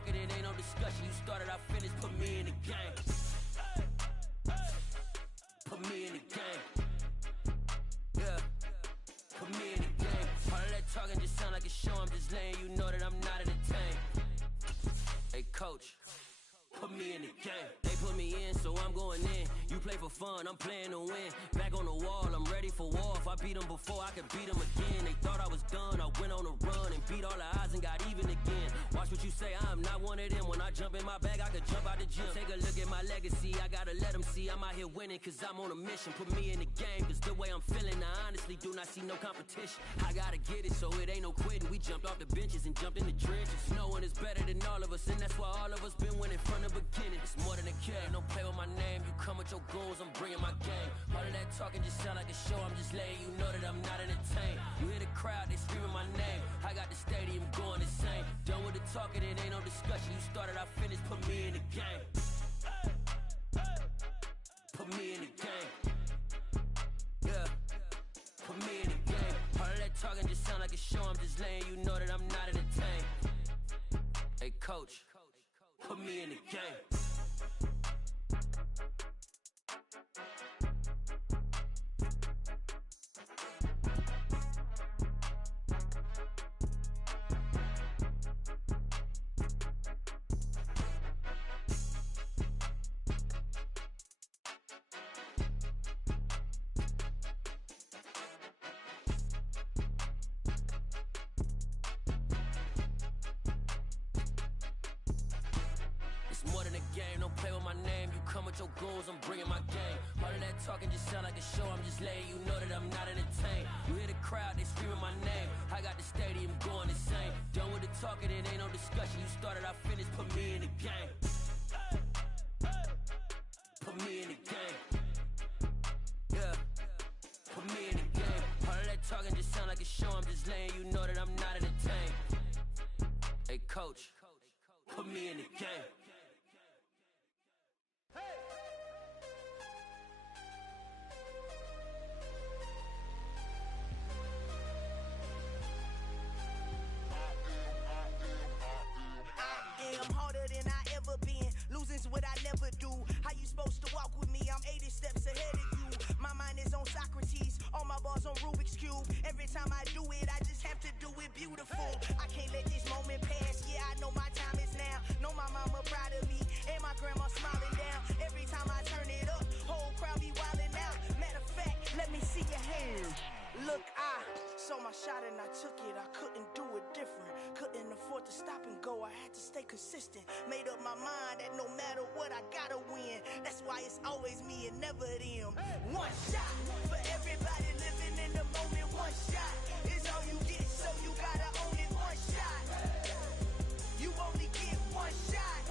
talking, it ain't no discussion. You started, I finished, put me in the game. Put me in the game. Yeah, put me in the game. All of that talking just sound like a show. I'm just letting you know that I'm not entertained. Hey, coach, put me in the game. They put me in, so I'm going in. You play for fun, I'm playing to win. Back on the wall, I'm ready for war. If I beat them before, I could beat them again. They thought I was done, I went on a run and beat all the odds and got even again. Watch what you say, I'm not one of them. When I jump in my bag, I could jump out the gym. Take a look at my legacy, I gotta let them see I'm out here winning, cause I'm on a mission. Put me in the game, cause the way I'm feeling, I honestly do not see no competition. I gotta get it, so it ain't no quitting. We jumped off the benches and jumped in the trenches. No one is better than all of us, and that's why all of us been winning from the beginning. It's more than a game, don't play with my name. You come with your goons, I'm bringing my game. All of that talking just sound like a show. I'm just letting you know that I'm not entertained. You hear the crowd, they screaming my name. I got the stadium going insane. Done with the talking, it ain't no discussion. You started, I finished, put me in the game. Put me in the game. Yeah, put me in the game. All of that talking just sound like a show. I'm just letting you know that I'm not entertained. Hey, coach, put me in the game. It's more than a game, don't play with my name. You come with your goons, I'm bringing my game. All of that talking just sound like a show. I'm just letting you know that I'm not entertained. You hear the crowd, they screaming my name. I got the stadium going insane. Done with the talking, it ain't no discussion. You started, I finished, put me in the game. Put me in the game. Yeah, put me in the game. All of that talking just sound like a show. I'm just letting you know that I'm not entertained. Hey, coach, put me in the game. I'm harder than I ever been. Losing's what I never do. How you supposed to walk with me? I'm 80 steps ahead of you. My mind is on Socrates. All my bars on Rubik's Cube. Every time I do it, I just have to do it beautiful. I can't let this moment pass. Yeah, I know my time is now. Know my mama proud of me. And my grandma smiling down. Every time I turn it up, whole crowd be wilding out. Matter of fact, let me see your hands. Look, I saw my shot and I took it. I couldn't do it different. Couldn't afford to stop and go. I had to stay consistent. Made up my mind that no matter what, I gotta win. That's why it's always me and never them. One shot for everybody living in the moment. One shot is all you get, so you gotta own it. One shot. You only get one shot.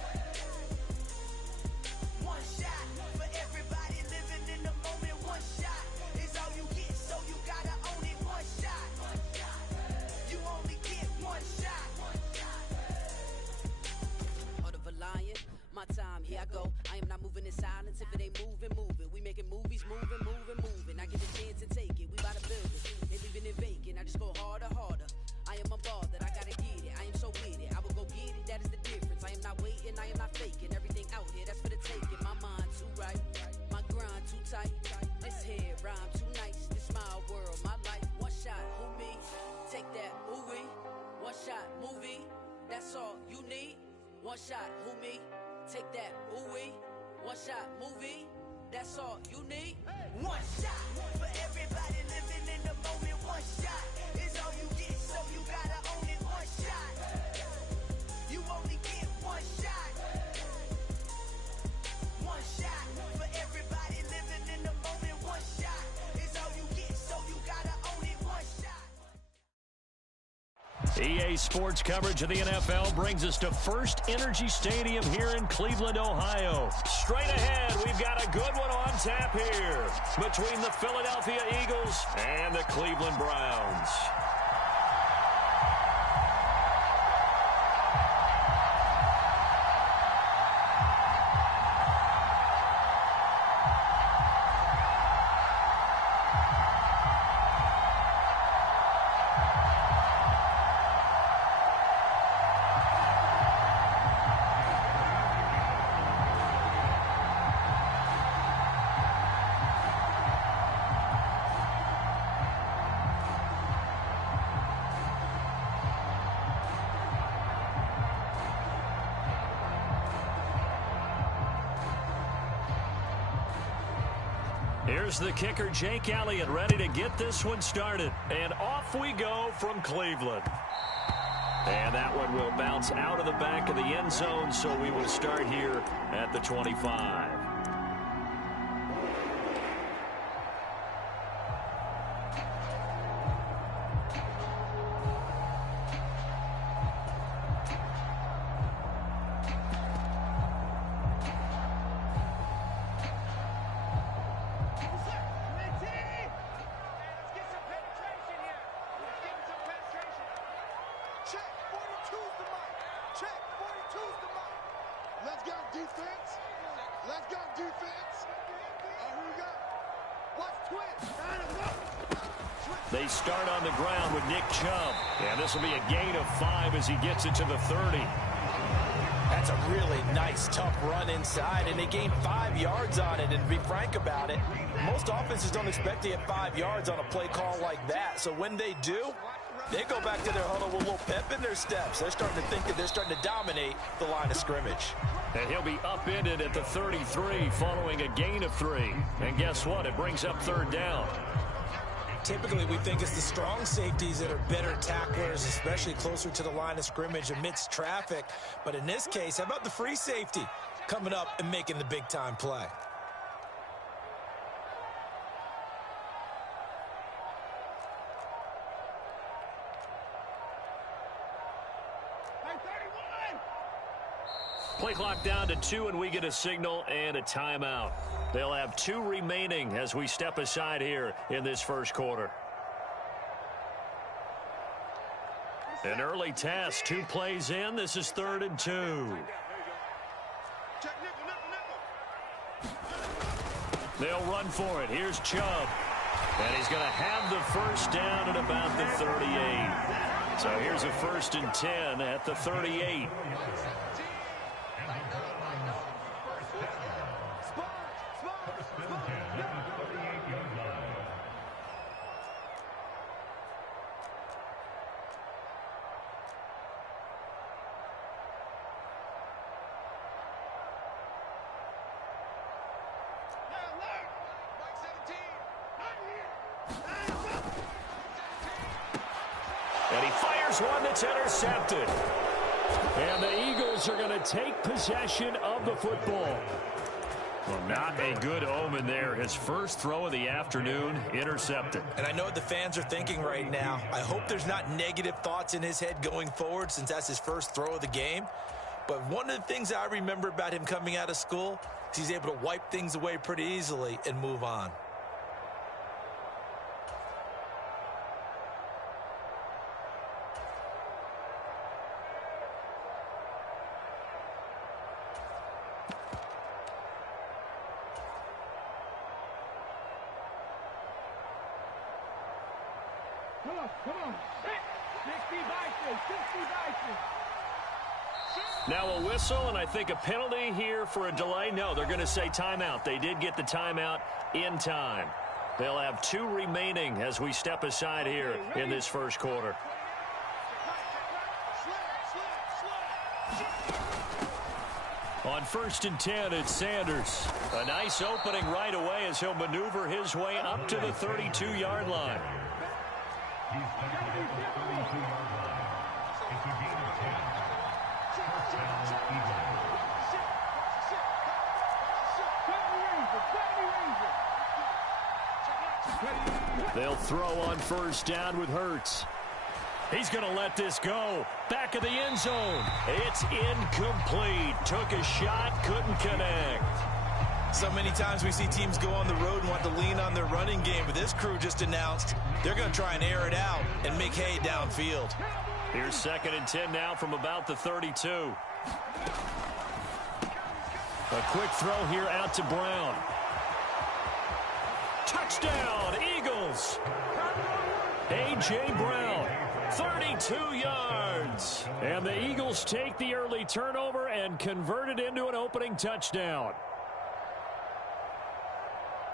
One shot for everybody living in the moment. One shot is all you get, so you gotta own it. One shot. You only get one shot. Heart of a lion, my time, here I go. I am not moving in silence. If it ain't moving, move it. We making movies, moving, moving, moving. I get a chance to take it. We bout to build it. They leaving it vacant. I just go harder, harder. I am a ball that I gotta get it. I am so with it. I will go get it. That is the difference. I am not waiting. I am not faking. Everything out here, that's for the taking. My mind too right. My grind too tight. This head rhyme too nice. This my world, my life. One shot, who me? Take that, ooh wee. One shot, movie. That's all you need. One shot, who me? Take that, ooh wee. One shot, movie. That's all you need. One shot for everybody living in the moment. One shot is all you get, so you gotta own it. One shot. You only get one shot. One shot for everybody living in the moment. One shot is all you get, so you gotta own it. One shot. EA Sports coverage of the NFL brings us to First Energy Stadium here in Cleveland, Ohio. Straight ahead, we've got a good one on tap here between the Philadelphia Eagles and the Cleveland Browns. Here's the kicker, Jake Elliott, ready to get this one started. And off we go from Cleveland. And that one will bounce out of the back of the end zone, so we will start here at the 25. They start on the ground with Nick Chubb. And this will be a gain of 5 as he gets it to the 30. That's a really nice, tough run inside, and they gained 5 yards on it. And to be frank about it, most offenses don't expect to get 5 yards on a play call like that. So when they do, they go back to their huddle with a little pep in their steps. They're starting to think that they're starting to dominate the line of scrimmage. And he'll be upended at the 33 following a gain of 3. And guess what? It brings up 3rd down. Typically, we think it's the strong safeties that are better tacklers, especially closer to the line of scrimmage amidst traffic. But in this case, how about the free safety coming up and making the big-time play? Play clock down to 2, and we get a signal and a timeout. They'll have 2 remaining as we step aside here in this first quarter. An early test, 2 plays in. This is 3rd and 2. They'll run for it. Here's Chubb. And he's going to have the first down at about the 38. So here's a 1st and 10 at the 38. And he fires one that's intercepted. And the Eagles are going to take possession of the football. Well, not a good omen there. His first throw of the afternoon, intercepted. And I know what the fans are thinking right now. I hope there's not negative thoughts in his head going forward since that's his first throw of the game. But one of the things I remember about him coming out of school is he's able to wipe things away pretty easily and move on. Come on. 60 Vikings. Now a whistle, and I think a penalty here for a delay. No, they're going to say timeout. They did get the timeout in time. They'll have 2 remaining as we step aside here in this first quarter. On 1st and 10, it's Sanders. A nice opening right away as he'll maneuver his way up to the 32-yard line. They'll throw on 1st down with Hurts. He's going to let this go. Back of the end zone. It's incomplete. Took a shot, couldn't connect. So many times we see teams go on the road and want to lean on their running game, but this crew just announced they're going to try and air it out and make hay downfield. Here's 2nd and 10 now from about the 32. A quick throw here out to Brown. Touchdown, Eagles. A.J. Brown, 32 yards. And the Eagles take the early turnover and convert it into an opening touchdown.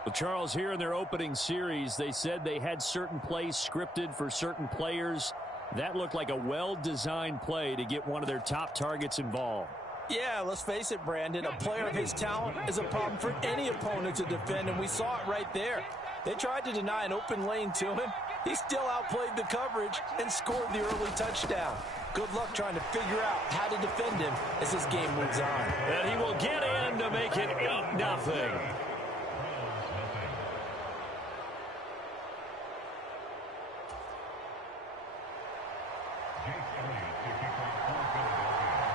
Well, Charles, here in their opening series, they said they had certain plays scripted for certain players. That looked like a well-designed play to get one of their top targets involved. Yeah, let's face it, Brandon. A player of his talent is a problem for any opponent to defend, and we saw it right there. They tried to deny an open lane to him. He still outplayed the coverage and scored the early touchdown. Good luck trying to figure out how to defend him as this game moves on. And he will get in to make it 8-0.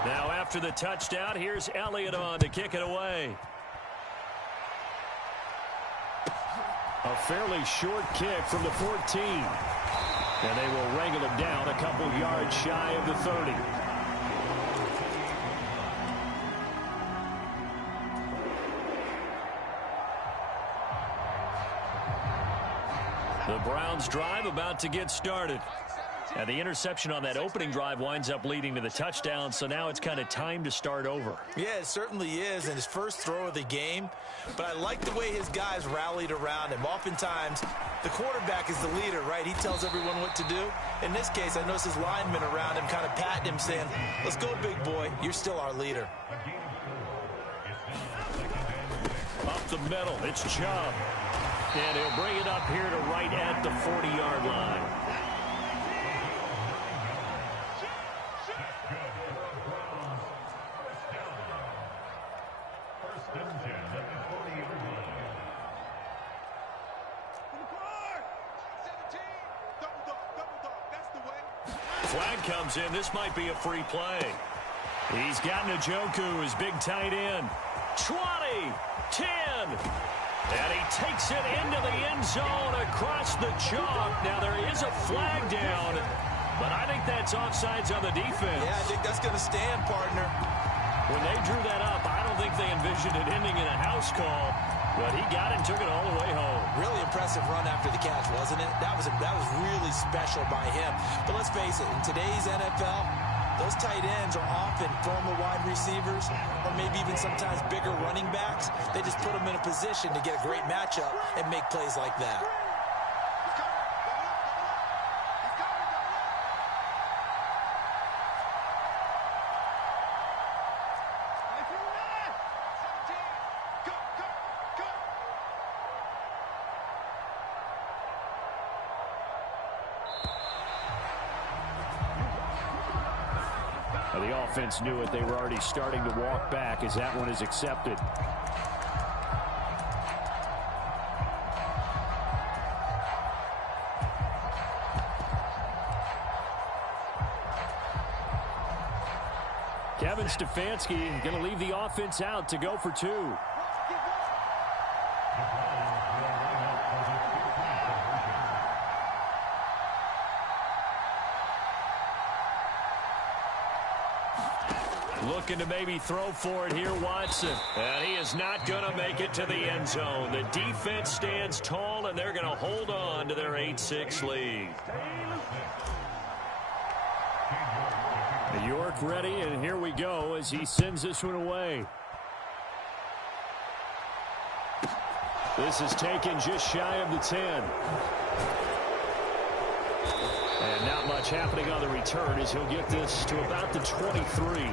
Now after the touchdown, here's Elliott on to kick it away. A fairly short kick from the 14. And they will wrangle him down a couple yards shy of the 30. The Browns drive about to get started. And the interception on that opening drive winds up leading to the touchdown, so now it's kind of time to start over. Yeah, it certainly is, and his first throw of the game. But I like the way his guys rallied around him. Oftentimes, the quarterback is the leader, right? He tells everyone what to do. In this case, I noticed his linemen around him kind of patting him, saying, let's go, big boy. You're still our leader. Up the middle, it's Chubb. And he'll bring it up here to right at the 40-yard line. Flag comes in. This might be a free play. He's got Njoku, his big tight end. 20, 10. And he takes it into the end zone across the chalk. Now there is a flag down, but I think that's offsides on the defense. Yeah, I think that's going to stand, partner. When they drew that up, I don't think they envisioned it ending in a house call, but he got it and took it all the way home. Really impressive run after the catch, wasn't it? That was really special by him. But let's face it, in today's NFL, those tight ends are often former wide receivers or maybe even sometimes bigger running backs. They just put them in a position to get a great matchup and make plays like that. The offense knew it. They were already starting to walk back as that one is accepted. Kevin Stefanski going to leave the offense out to go for two. Looking to maybe throw for it here, Watson. And he is not going to make it to the end zone. The defense stands tall, and they're going to hold on to their 8-6 lead. York ready, and here we go as he sends this one away. This is taken just shy of the 10. And not much happening on the return as he'll get this to about the 23.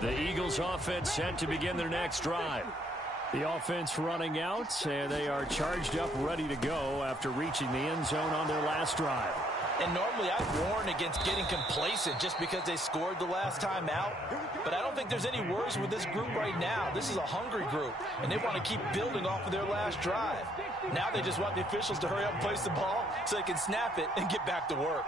The Eagles offense set to begin their next drive. The offense running out, and they are charged up, ready to go after reaching the end zone on their last drive. And normally I warn against getting complacent just because they scored the last time out. But I don't think there's any worries with this group right now. This is a hungry group, and they want to keep building off of their last drive. Now they just want the officials to hurry up and place the ball so they can snap it and get back to work.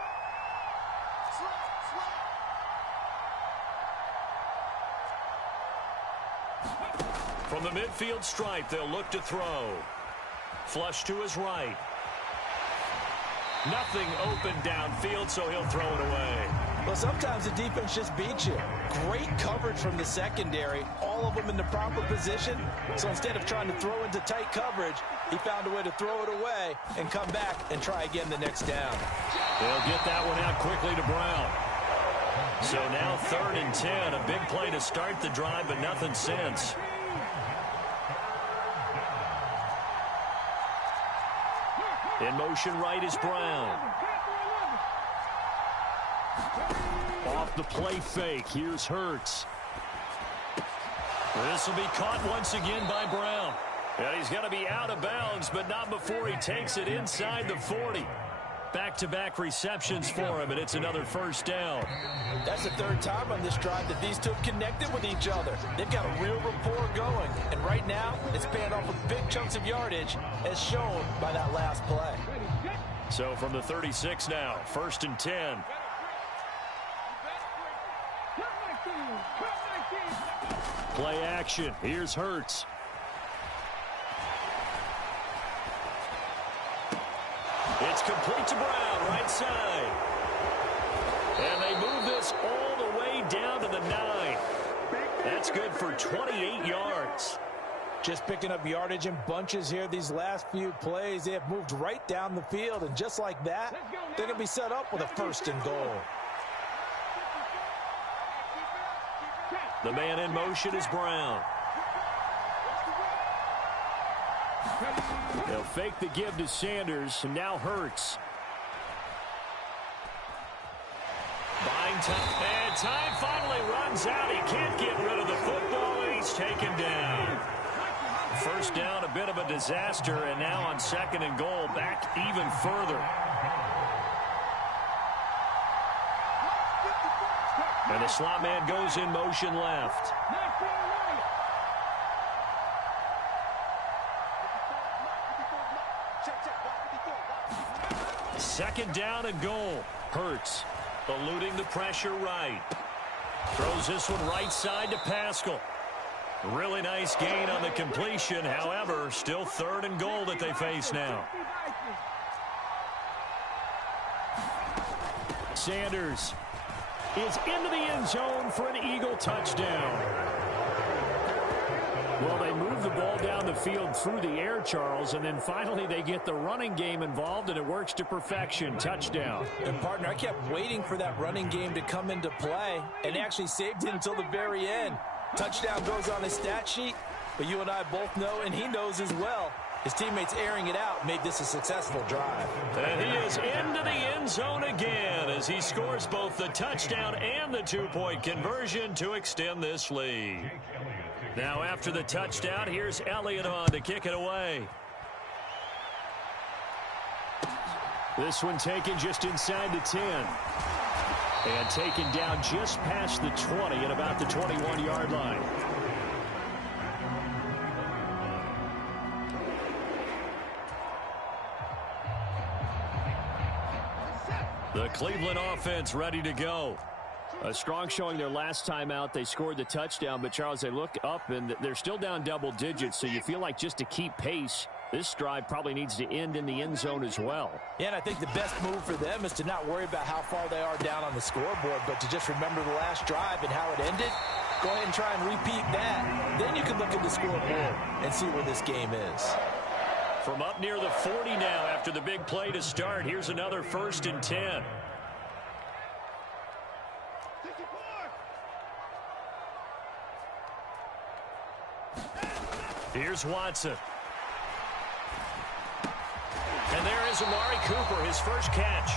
From the midfield stripe, they'll look to throw. Flush to his right. Nothing open downfield, so he'll throw it away. Well, sometimes the defense just beats you. Great coverage from the secondary, all of them in the proper position. So instead of trying to throw into tight coverage, he found a way to throw it away and come back and try again the next down. They'll get that one out quickly to Brown. So now 3rd and 10. A big play to start the drive, but nothing since. In motion right is Brown. Off the play fake. Here's Hurts. This will be caught once again by Brown. And he's going to be out of bounds, but not before he takes it inside the 40. Back-to-back receptions for him, and it's another first down. That's the 3rd time on this drive that these two have connected with each other. They've got a real rapport going, and right now it's paying off with big chunks of yardage, as shown by that last play. So from the 36 now, 1st and 10. Play action. Here's Hurts. It's complete to Brown, right side. And they move this all the way down to the 9. That's good for 28 yards. Just picking up yardage in bunches here these last few plays. They have moved right down the field, and just like that, they're going to be set up with a 1st and goal. The man in motion is Brown. They'll fake the give to Sanders, and now Hurts. Buying time, and time finally runs out. He can't get rid of the football, and he's taken down. First down, a bit of a disaster, and now on 2nd and goal, back even further. And the slot man goes in motion left. 2nd down and goal. Hurts eluding the pressure right. Throws this one right side to Pascal. Really nice gain on the completion. However, still 3rd and goal that they face now. Sanders is into the end zone for an Eagle touchdown. Well, they move the ball down the field through the air, Charles, and then finally they get the running game involved, and it works to perfection. Touchdown. And, partner, I kept waiting for that running game to come into play, and actually saved it until the very end. Touchdown goes on his stat sheet, but you and I both know, and he knows as well, his teammates airing it out made this a successful drive. And he is into the end zone again as he scores both the touchdown and the 2-point conversion to extend this lead. Now after the touchdown, here's Elliott on to kick it away. This one taken just inside the 10. And taken down just past the 20 at about the 21-yard line. The Cleveland offense ready to go. A strong showing their last time out. They scored the touchdown, but, Charles, they look up, and they're still down double digits, so you feel like just to keep pace, this drive probably needs to end in the end zone as well. Yeah, and I think the best move for them is to not worry about how far they are down on the scoreboard, but to just remember the last drive and how it ended. Go ahead and try and repeat that. Then you can look at the scoreboard and see where this game is. From up near the 40 now after the big play to start, here's another 1st and 10. Here's Watson. And there is Amari Cooper, his first catch.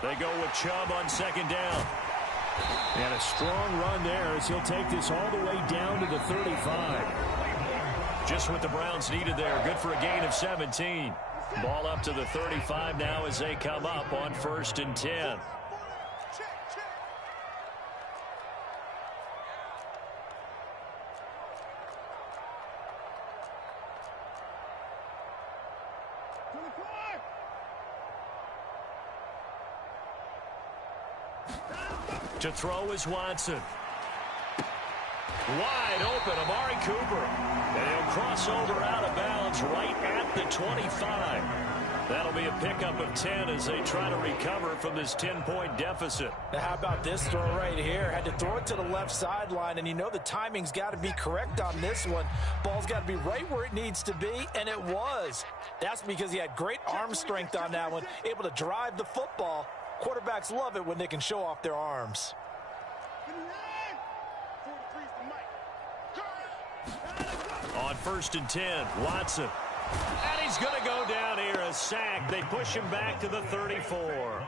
They go with Chubb on 2nd down. And a strong run there as he'll take this all the way down to the 35. Just what the Browns needed there. Good for a gain of 17. Ball up to the 35 now as they come up on 1st and 10. To throw is Watson. Wide open, Amari Cooper. And he'll cross over out of bounds right at the 25. That'll be a pickup of 10 as they try to recover from this 10-point deficit. Now how about this throw right here? Had to throw it to the left sideline, and you know the timing's got to be correct on this one. Ball's got to be right where it needs to be, and it was. That's because he had great arm strength on that one, able to drive the football. Quarterbacks love it when they can show off their arms. On 1st and 10, Watson. And he's going to go down here, a sack. They push him back to the 34.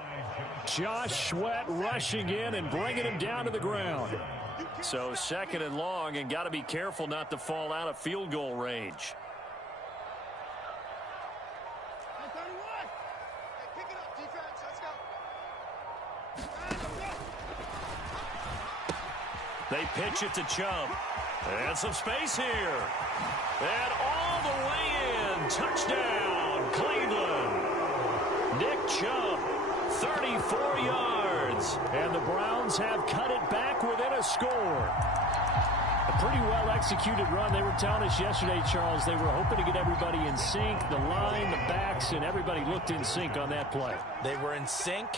Josh Sweat rushing in and bringing him down to the ground. So 2nd and long, and got to be careful not to fall out of field goal range. They pitch it to Chubb. And some space here. And all the way in. Touchdown, Cleveland. Nick Chubb, 34 yards. And the Browns have cut it back within a score. A pretty well-executed run. They were telling us yesterday, Charles, they were hoping to get everybody in sync. The line, the backs, and everybody looked in sync on that play. They were in sync,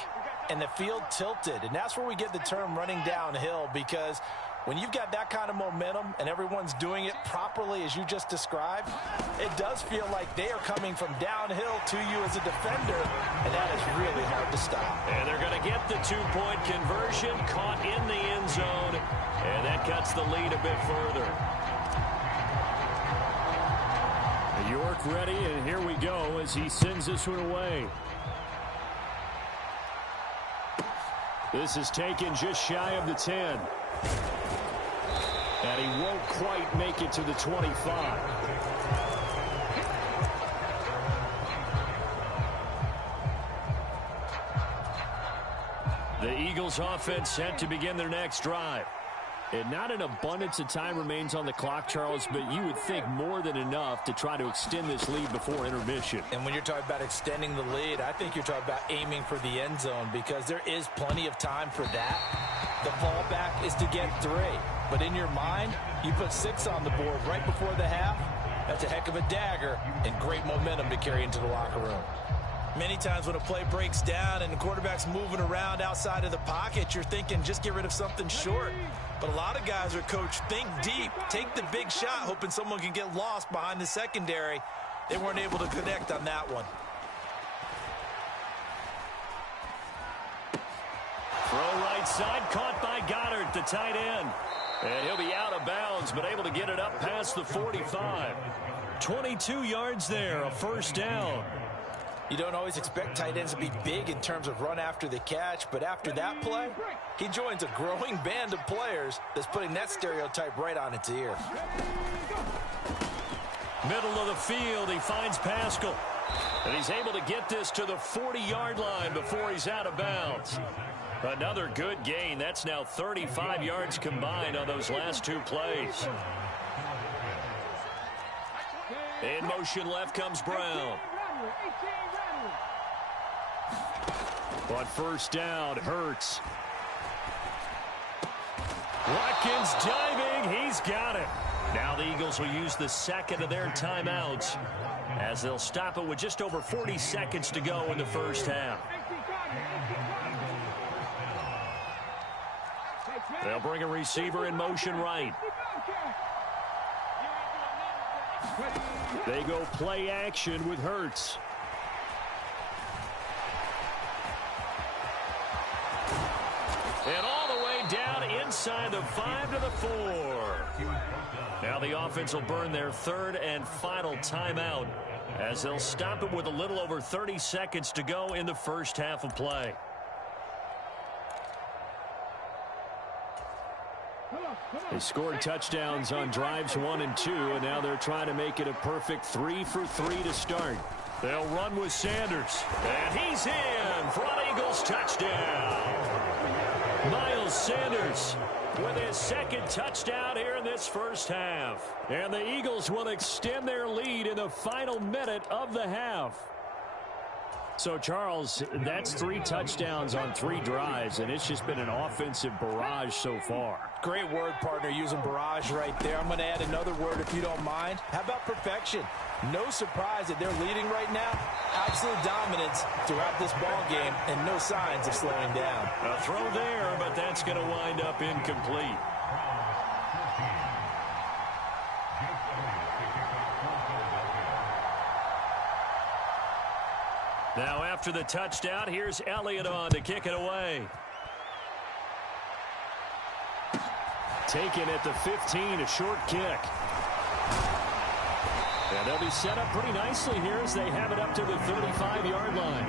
and the field tilted. And that's where we get the term running downhill, because when you've got that kind of momentum and everyone's doing it properly as you just described, it does feel like they are coming from downhill to you as a defender, and that is really hard to stop. And they're going to get the 2-point conversion, caught in the end zone, and that cuts the lead a bit further. York ready, and here we go as he sends this one away. This is taken just shy of the 10. And he won't quite make it to the 25. The Eagles offense set to begin their next drive. And not an abundance of time remains on the clock, Charles, but you would think more than enough to try to extend this lead before intermission. And when you're talking about extending the lead, I think you're talking about aiming for the end zone, because there is plenty of time for that. The fallback is to get 3. But in your mind, you put 6 on the board right before the half. That's a heck of a dagger and great momentum to carry into the locker room. Many times when a play breaks down and the quarterback's moving around outside of the pocket, you're thinking just get rid of something short. But a lot of guys are coached, think deep, take the big shot, hoping someone can get lost behind the secondary. They weren't able to connect on that one. Throw right side, caught by Goddard, the tight end. And he'll be out of bounds, but able to get it up past the 45. 22 yards there, a first down. You don't always expect tight ends to be big in terms of run after the catch, but after that play, he joins a growing band of players that's putting that stereotype right on its ear. Middle of the field, he finds Pascal. And he's able to get this to the 40-yard line before he's out of bounds. Another good gain. That's now 35 yards combined on those last 2 plays. In motion left comes Brown. But first down, Hurts. Watkins diving. He's got it. Now the Eagles will use the second of their timeouts as they'll stop it with just over 40 seconds to go in the first half. They'll bring a receiver in motion right. They go play action with Hurts. And all the way down inside the 5 to the 4. Now the offense will burn their 3rd and final timeout as they'll stop it with a little over 30 seconds to go in the first half of play. They scored touchdowns on drives 1 and 2, and now they're trying to make it a perfect 3 for 3 to start. They'll run with Sanders. And he's in for an Eagles touchdown. Miles Sanders with his 2nd touchdown here in this first half. And the Eagles will extend their lead in the final minute of the half. So, Charles, that's 3 touchdowns on 3 drives, and it's just been an offensive barrage so far. Great word, partner, using barrage right there. I'm going to add another word if you don't mind. How about perfection? No surprise that they're leading right now. Absolute dominance throughout this ball game and no signs of slowing down. A throw there, but that's going to wind up incomplete. Now after the touchdown, here's Elliott on to kick it away. Taken at the 15, a short kick. And they'll be set up pretty nicely here as they have it up to the 35-yard line.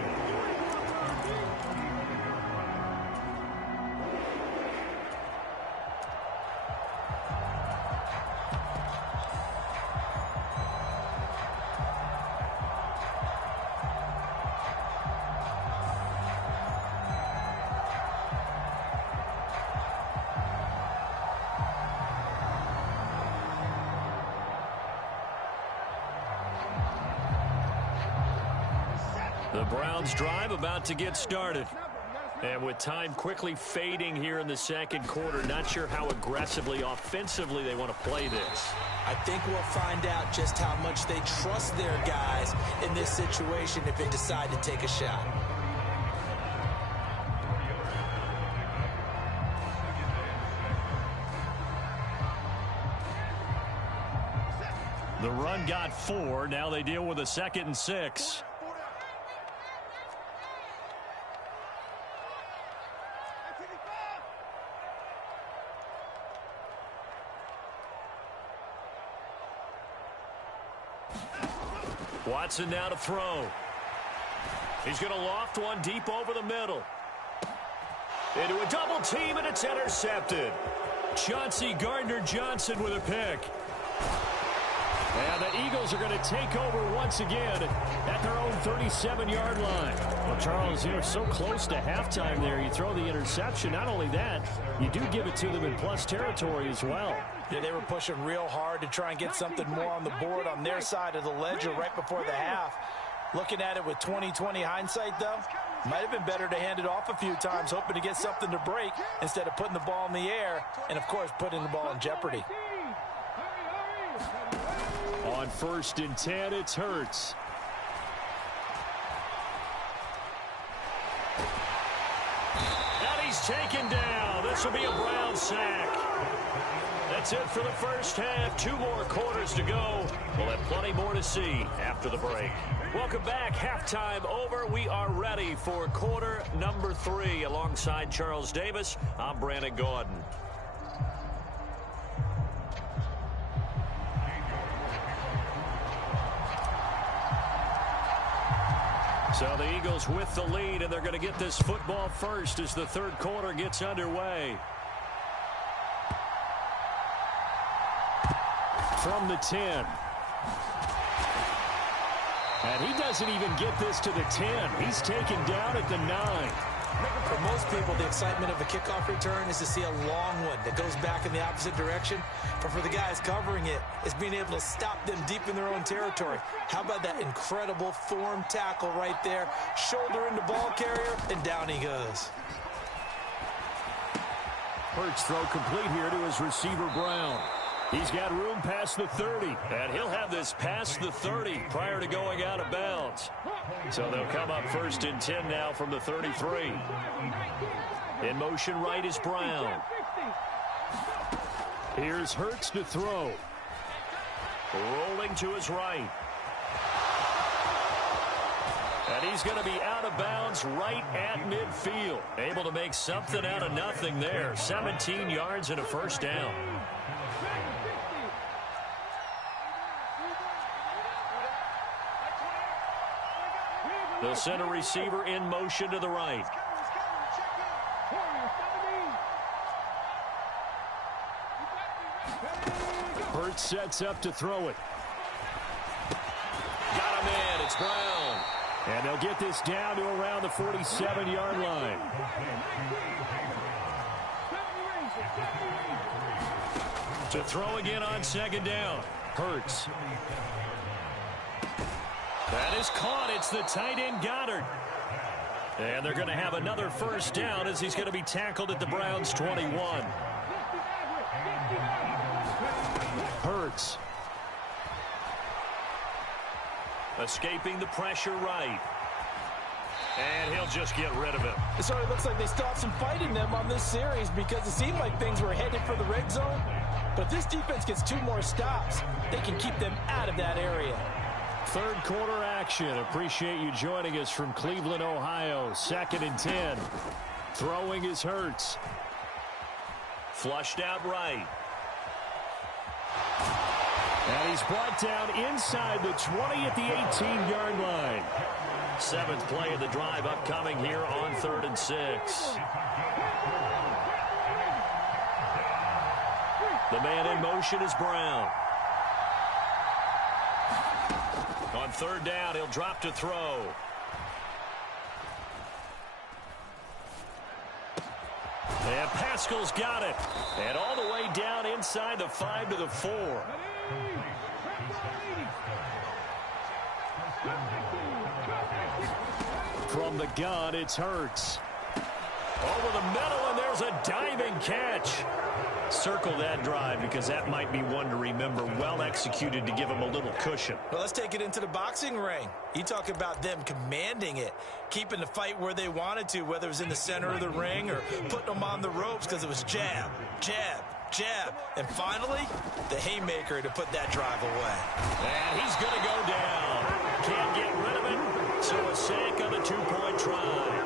The Browns drive about to get started. And with time quickly fading here in the second quarter, not sure how aggressively, offensively they want to play this. I think we'll find out just how much they trust their guys in this situation if they decide to take a shot. The run got 4. Now they deal with a 2nd and 6. Watson now to throw. He's going to loft one deep over the middle. Into a double team, and it's intercepted. Chauncey Gardner-Johnson with a pick. And the Eagles are going to take over once again at their own 37-yard line. Well, Charles, you're so close to halftime there. You throw the interception. Not only that, you do give it to them in plus territory as well. Yeah, they were pushing real hard to try and get something more on the board on their side of the ledger right before the half. Looking at it with 20/20 hindsight, though, might have been better to hand it off a few times, hoping to get something to break instead of putting the ball in the air and, of course, putting the ball in jeopardy. On 1st and 10, it's Hurts. And he's taken down. This will be a Brown sack. That's it for the first half. 2 more quarters to go. We'll have plenty more to see after the break. Welcome back. Halftime over. We are ready for quarter number 3. Alongside Charles Davis, I'm Brandon Gordon. So the Eagles with the lead, and they're going to get this football first as the third quarter gets underway. From the 10. And he doesn't even get this to the 10. He's taken down at the 9. For most people, the excitement of a kickoff return is to see a long one that goes back in the opposite direction. But for the guys covering it, it's being able to stop them deep in their own territory. How about that incredible form tackle right there? Shoulder into ball carrier, and down he goes. Hurts throw complete here to his receiver, Brown. He's got room past the 30, and he'll have this past the 30 prior to going out of bounds. So they'll come up 1st and 10 now from the 33. In motion right is Brown. Here's Hurts to throw. Rolling to his right. And he's going to be out of bounds right at midfield. Able to make something out of nothing there. 17 yards and a first down. They'll send a receiver in motion to the right. Hurts sets up to throw it. Got him in. It's Brown. And they'll get this down to around the 47-yard line. To throw again on 2nd down. Hurts. That is caught. It's the tight end Goddard. And they're going to have another first down as he's going to be tackled at the Browns' 21. Hurts. Escaping the pressure right. And he'll just get rid of it. So it looks like they stopped some fight in them on this series because it seemed like things were headed for the red zone. But if this defense gets 2 more stops, they can keep them out of that area. Third quarter action. Appreciate you joining us from Cleveland, Ohio. 2nd and 10. Throwing is Hurts. Flushed out right. And he's brought down inside the 20 at the 18-yard line. 7th play of the drive upcoming here on 3rd and 6. The man in motion is Brown. On 3rd down, he'll drop to throw. And Pascal's got it. And all the way down inside the 5 to the 4. From the gun, it's Hurts. Over the middle, and there's a diving catch. Circle that drive because that might be one to remember. Well executed to give him a little cushion. Well, let's take it into the boxing ring. You talk about them commanding it, keeping the fight where they wanted to, whether it was in the center of the ring or putting them on the ropes because it was jab, jab, jab. And finally, the haymaker to put that drive away. And he's going to go down. Can't get rid of it. So a sack on the 2-point try.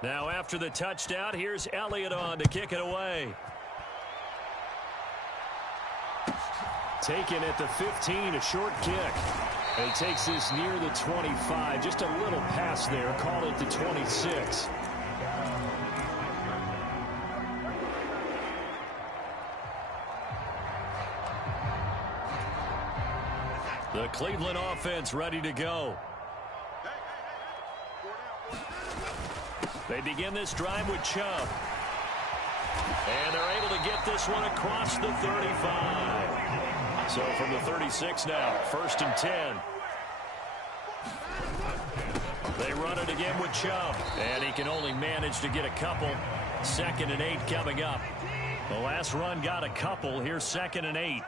Now after the touchdown, here's Elliott on to kick it away. Taken at the 15, a short kick. And he takes this near the 25. Just a little pass there. Call it the 26. The Cleveland offense ready to go. They begin this drive with Chubb. And they're able to get this one across the 35. So from the 36 now, 1st and 10. They run it again with Chubb. And he can only manage to get a couple. 2nd and 8 coming up. The last run got a couple. Here's 2nd and 8.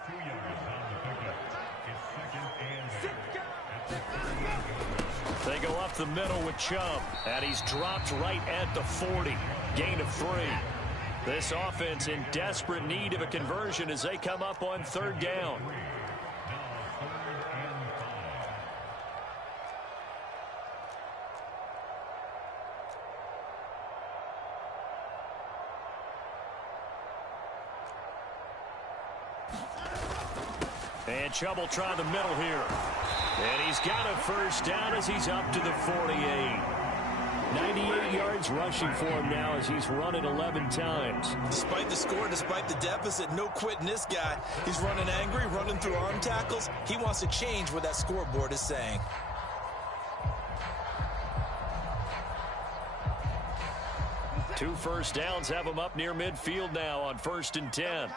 They go up the middle with Chubb, and he's dropped right at the 40. Gain of 3. This offense in desperate need of a conversion as they come up on 3rd down. And Chubb will try the middle here. And he's got a first down as he's up to the 48. 98 yards rushing for him now as he's run it 11 times. Despite the score, despite the deficit, no quitting this guy. He's running angry, running through arm tackles. He wants to change what that scoreboard is saying. Two first downs have him up near midfield now on 1st and 10.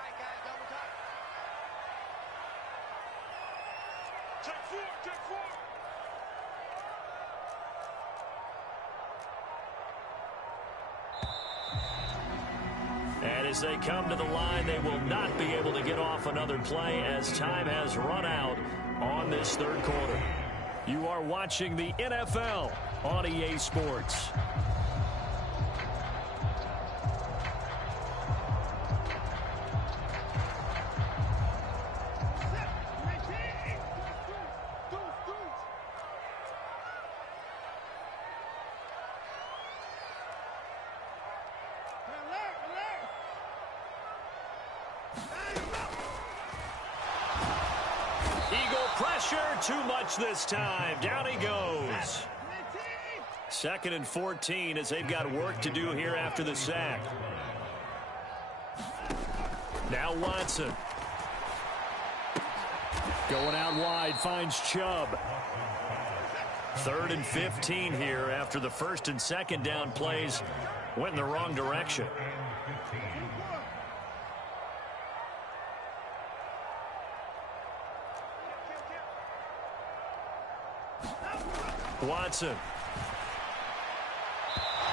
And as they come to the line, they will not be able to get off another play as time has run out on this 3rd quarter. You are watching the NFL on EA Sports. Too much this time. Down he goes. 2nd and 14 as they've got work to do here after the sack. Now Watson. Going out wide, finds Chubb. 3rd and 15 here after the first and second down plays went in the wrong direction. Watson.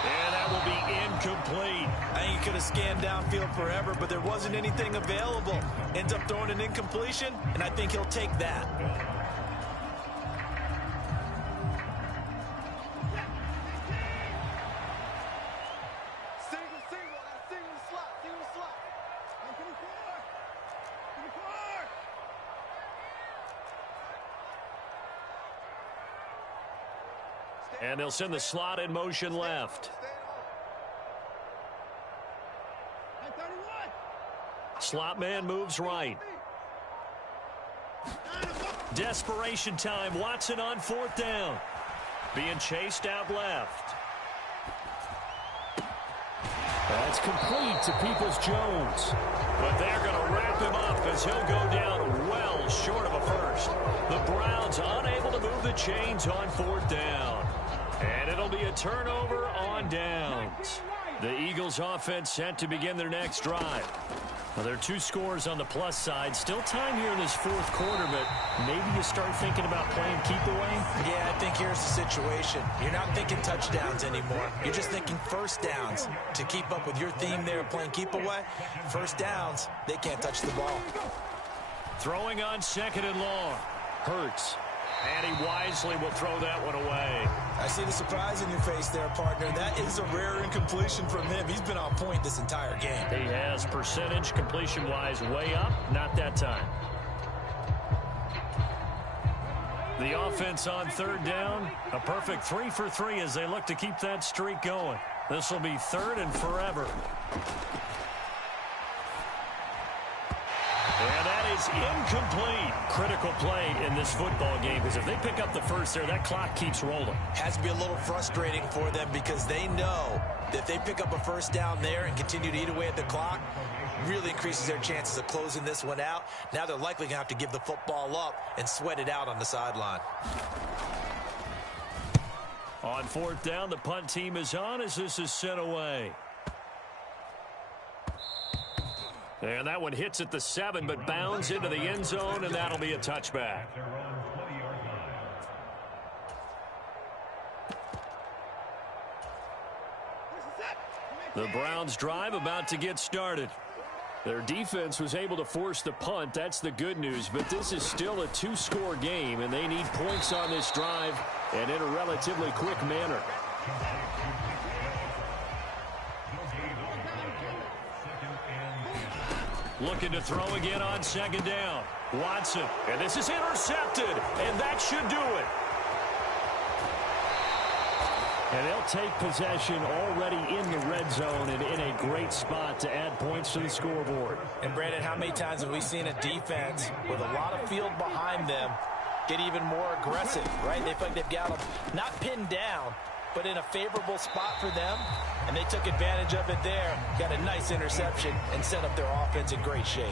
And that will be incomplete. I think he could have scanned downfield forever, but there wasn't anything available. Ends up throwing an incompletion, and I think he'll take that. And they'll send the slot in motion left. Slot man moves right. Desperation time. Watson on 4th down. Being chased out left. That's complete to Peoples-Jones. But they're going to wrap him up as he'll go down well short of a first. The Browns unable to move the chains on 4th down. And it'll be a turnover on downs. The Eagles offense set to begin their next drive. Well, there are 2 scores on the plus side. Still time here in this 4th quarter, but maybe you start thinking about playing keep away? Yeah, I think here's the situation. You're not thinking touchdowns anymore. You're just thinking first downs. To keep up with your theme there of playing keep away, first downs, they can't touch the ball. Throwing on 2nd and long. Hurts. And he wisely will throw that one away. I see the surprise in your face there, partner. That is a rare incompletion from him. He's been on point this entire game. He has percentage completion-wise way up. Not that time. The offense on 3rd down. A perfect 3 for 3 as they look to keep that streak going. This will be 3rd and forever. And that is incomplete. Critical play in this football game because if they pick up the first there, that clock keeps rolling. Has to be a little frustrating for them because they know that if they pick up a first down there and continue to eat away at the clock, really increases their chances of closing this one out. Now they're likely going to have to give the football up and sweat it out on the sideline. On 4th down, the punt team is on as this is sent away. And that one hits at the 7, but bounds into the end zone, and that'll be a touchback. The Browns drive about to get started. Their defense was able to force the punt. That's the good news, but this is still a 2-score game, and they need points on this drive and in a relatively quick manner. Looking to throw again on 2nd down. Watson, and this is intercepted, and that should do it. And they'll take possession already in the red zone and in a great spot to add points to the scoreboard. And, Brandon, how many times have we seen a defense with a lot of field behind them get even more aggressive, right? They feel like they've got them not pinned down, but in a favorable spot for them, and they took advantage of it there, got a nice interception, and set up their offense in great shape.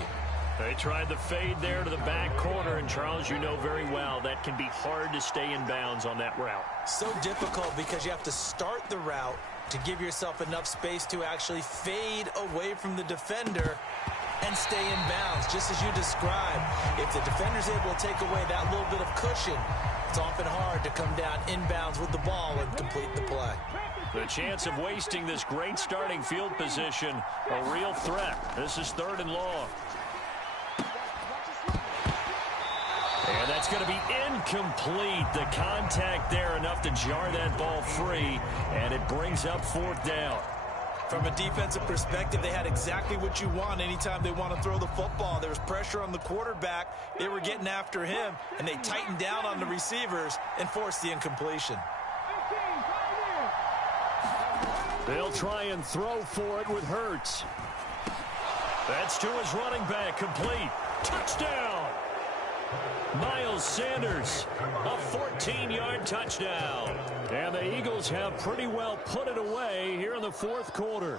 They tried the fade there to the back corner, and Charles, you know very well that can be hard to stay in bounds on that route. So difficult because you have to start the route to give yourself enough space to actually fade away from the defender and stay in bounds, just as you described. If the defender's able to take away that little bit of cushion, it's often hard to come down inbounds with the ball and complete the play. The chance of wasting this great starting field position, a real threat. This is 3rd and long. And that's going to be incomplete. The contact there enough to jar that ball free, and it brings up 4th down. From a defensive perspective, they had exactly what you want anytime they want to throw the football. There was pressure on the quarterback. They were getting after him, and they tightened down on the receivers and forced the incompletion. They'll try and throw for it with Hurts. That's to his running back, complete. Touchdown! Miles Sanders, a 14-yard touchdown. And the Eagles have pretty well put it away here in the 4th quarter.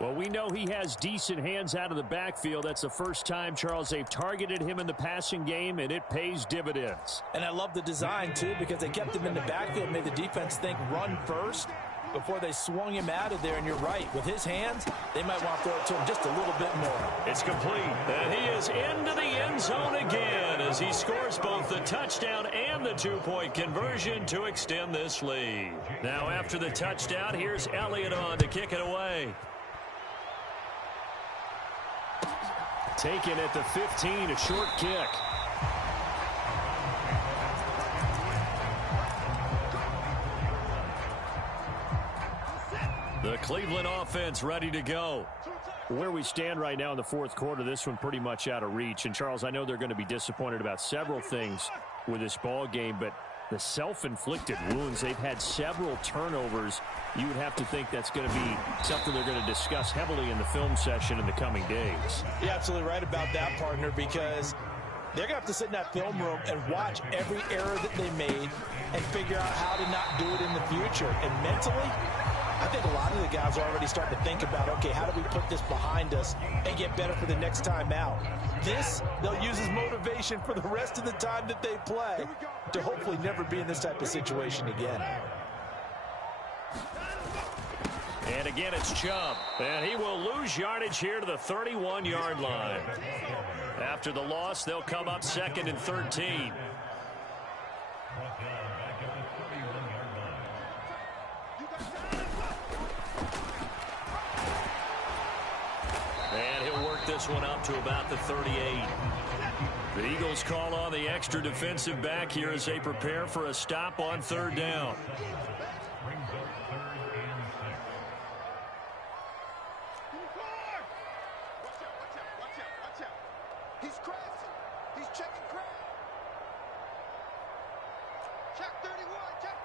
Well, we know he has decent hands out of the backfield. That's the first time, Charles, they've targeted him in the passing game, and it pays dividends. And I love the design, too, because they kept him in the backfield, made the defense think run first before they swung him out of there. And you're right, with his hands, they might want to throw it to him just a little bit more. It's complete, and he is into the end zone again as he scores both the touchdown and the two-point conversion to extend this lead. Now, after the touchdown, here's Elliott on to kick it away. Taken at the 15, a short kick. The Cleveland offense ready to go. Where we stand right now in the fourth quarter, this one pretty much out of reach. And, Charles, I know they're going to be disappointed about several things with this ball game, but the self-inflicted wounds, they've had several turnovers. You would have to think that's going to be something they're going to discuss heavily in the film session in the coming days. You're absolutely right about that, partner, because they're going to have to sit in that film room and watch every error that they made and figure out how to not do it in the future. And mentally, I think a lot of the guys are already starting to think about, okay, how do we put this behind us and get better for the next time out? This, they'll use as motivation for the rest of the time that they play to hopefully never be in this type of situation again. And again, it's Chubb. And he will lose yardage here to the 31-yard line. After the loss, they'll come up 2nd and 13. And he'll work this one up to about the 38. The Eagles call on the extra defensive back here as they prepare for a stop on 3rd down. He's crossing. He's checking crowd. Check 31. Check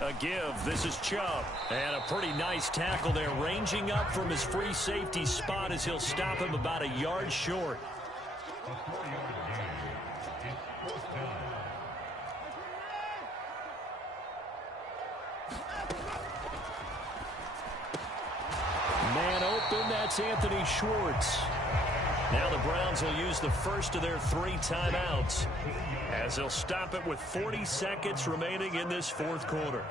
31. A give. This is Chubb. And a pretty nice tackle there, ranging up from his free safety spot as he'll stop him about a yard short. Man open, that's Anthony Schwartz. Now the Browns will use the first of their 3 timeouts as they'll stop it with 40 seconds remaining in this fourth quarter.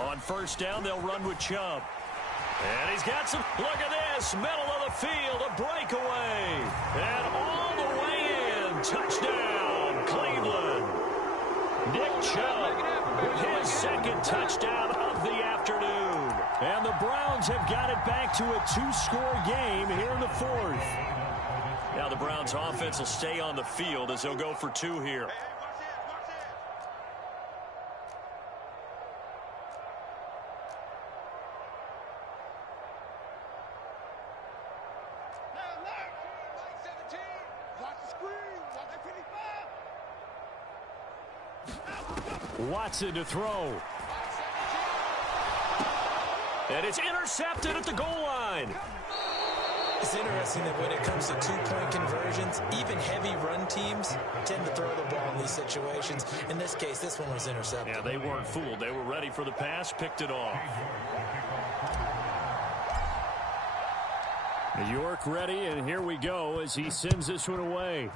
On 1st down, they'll run with Chubb. And he's got some, look at this, middle of the field, a breakaway. And all the way in, touchdown, Cleveland. Nick Chubb with his 2nd touchdown of the afternoon. And the Browns have got it back to a 2-score game here in the 4th. Now the Browns offense will stay on the field as they'll go for 2 here. Watson to throw. And it's intercepted at the goal line. It's interesting that when it comes to 2-point conversions, even heavy run teams tend to throw the ball in these situations. In this case, this one was intercepted. Yeah, they weren't fooled. They were ready for the pass, picked it off. New York ready, and here we go as he sends this one away.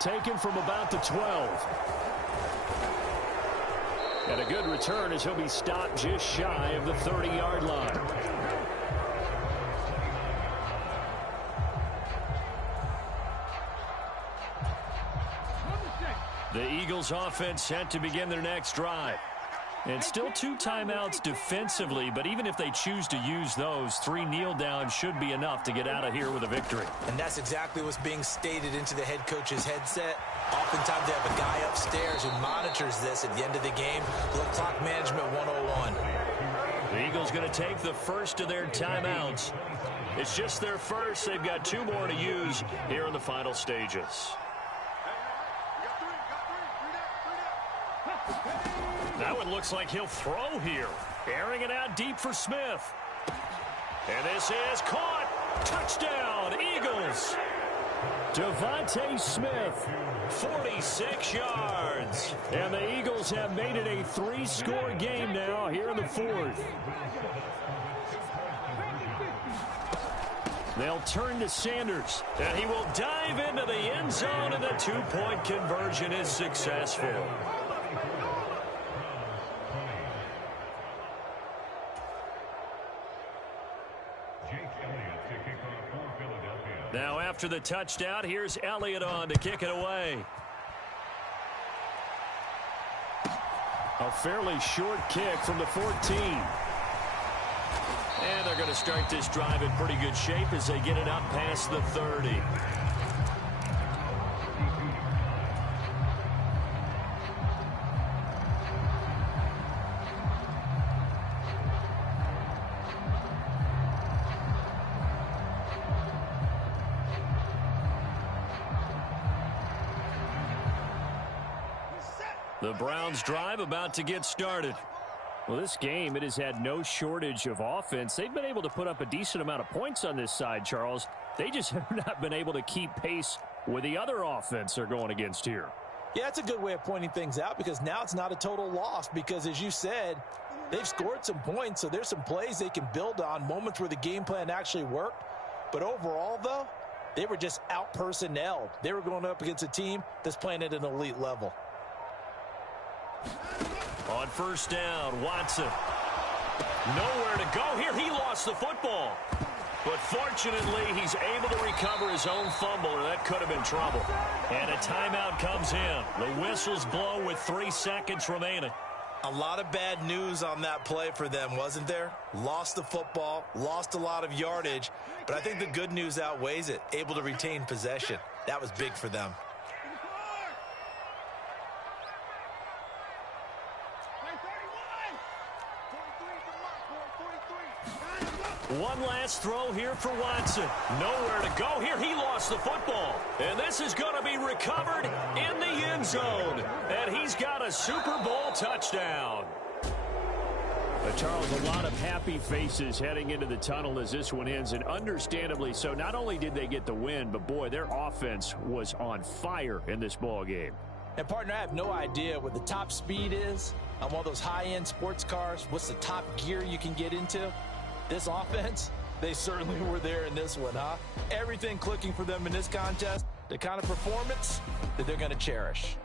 Taken from about the 12. And a good return as he'll be stopped just shy of the 30-yard line. The Eagles offense set to begin their next drive. And still 2 timeouts defensively, but even if they choose to use those, 3 kneel downs should be enough to get out of here with a victory. And that's exactly what's being stated into the head coach's headset. Oftentimes they have a guy upstairs who monitors this at the end of the game. Little clock management 101. The Eagles going to take the first of their timeouts. It's just their first. They've got 2 more to use here in the final stages. That one looks like he'll throw here. Airing it out deep for Smith. And this is caught. Touchdown, Eagles. Devontae Smith, 46 yards. And the Eagles have made it a 3-score game now here in the fourth. They'll turn to Sanders, and he will dive into the end zone, and the 2-point conversion is successful. Now after the touchdown, here's Elliott on to kick it away. A fairly short kick from the 14. And they're going to start this drive in pretty good shape as they get it up past the 30. The Browns drive about to get started. Well, this game, it has had no shortage of offense. They've been able to put up a decent amount of points on this side, Charles. They just have not been able to keep pace with the other offense they're going against here. Yeah, that's a good way of pointing things out because now it's not a total loss because, as you said, they've scored some points, so there's some plays they can build on, moments where the game plan actually worked. But overall, though, they were just out-personnelled. They were going up against a team that's playing at an elite level. On first down, Watson. Nowhere to go here. He lost the football. But fortunately, he's able to recover his own fumble, or that could have been trouble. And a timeout comes in. The whistles blow with 3 seconds remaining. A lot of bad news on that play for them, wasn't there? Lost the football, lost a lot of yardage, but I think the good news outweighs it. Able to retain possession. That was big for them. One last throw here for Watson. Nowhere to go here. He lost the football. And this is going to be recovered in the end zone. And he's got a Super Bowl touchdown. Charles, a lot of happy faces heading into the tunnel as this one ends, and understandably so. Not only did they get the win, but boy, their offense was on fire in this ball game. And partner, I have no idea what the top speed is on one of those high-end sports cars. What's the top gear you can get into? This offense, they certainly were there in this one, huh? Everything clicking for them in this contest, the kind of performance that they're going to cherish.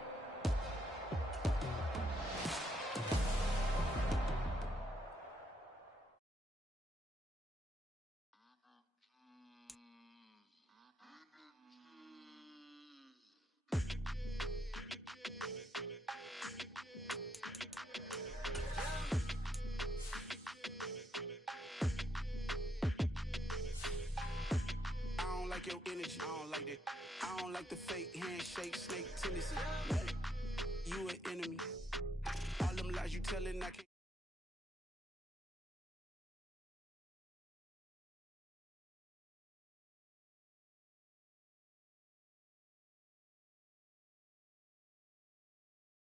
Your energy, I don't like that. I don't like the fake handshake, snake tendency. You an enemy. All them lies you telling, I can't.